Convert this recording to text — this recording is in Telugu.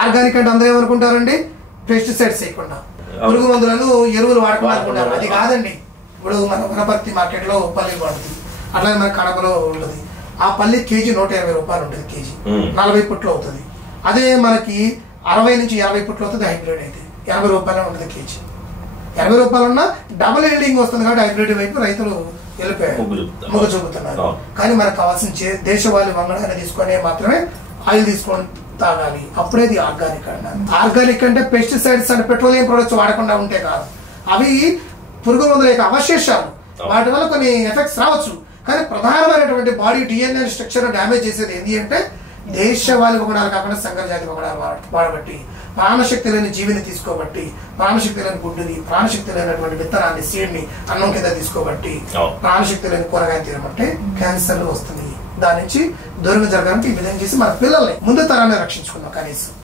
ఆర్గానిక్ అంటే అందరూ ఏమనుకుంటారండి, పెస్టిసైడ్స్ వేయకుండా పురుగు మందులను ఎరువులు వాడకుండా అనుకుంటారు. అది కాదండి. ఇప్పుడు మన వనపర్తి మార్కెట్ లో పల్లి పడుతుంది, అట్లాగే మన కడపలో ఉంటుంది. ఆ పల్లి కేజీ 120 రూపాయలు ఉంటుంది, కేజీ 40 పుట్లు అవుతుంది. అదే మనకి 60 నుంచి 50 పుట్లు అవుతుంది హైబ్రిడ్ అయితే 80 రూపాయలు ఉంటుంది కేజీ. 80 రూపాయలున్నా డబుల్ ఎల్డింగ్ వస్తుంది కాబట్టి హైబ్రిడ్ వైపు రైతులు వెళ్ళిపోయారు, మొగ్గు చూపుతున్నారు. కానీ మనకు కావాల్సిన దేశవాళీ వంగడాన్ని తీసుకొని మాత్రమే ఆయిల్ తీసుకొని తాగాలి, అప్పుడే ఇది ఆర్గానిక్ అన్నారు. ఆర్గానిక్ అంటే పెస్టిసైడ్స్ అంటే పెట్రోలియం ప్రొడక్ట్స్ వాడకుండా ఉంటే కాదు, అవి పురుగు మందుల యొక్క అవశేషాలు, వాటి వల్ల కొన్ని ఎఫెక్ట్స్ రావచ్చు. కానీ ప్రధానమైనటువంటి బాడీ డిఎన్ఏ స్ట్రక్చర్ డ్యామేజ్ చేసేది ఏంటి అంటే దేశవాళీ వంగడాలు కాకుండా సంకర జాతి వంగడాలు వాడబట్టి, ప్రాణశక్తి లేని జీవిని తీసుకోబట్టి, ప్రాణశక్తి లేని గుడ్డుని, ప్రాణశక్తి లేనటువంటి విత్తనాన్ని సీడ్ని అన్నం కింద తీసుకోబట్టి, ప్రాణశక్తి లేని కూరగాయలు తినమంటే క్యాన్సర్లు వస్తుంది. దాని నుంచి దూరంగా జరగాలంటే ఈ విధంగా చేసి మన పిల్లల్ని ముందు తరాన్ని రక్షించుకుందాం కనీసం.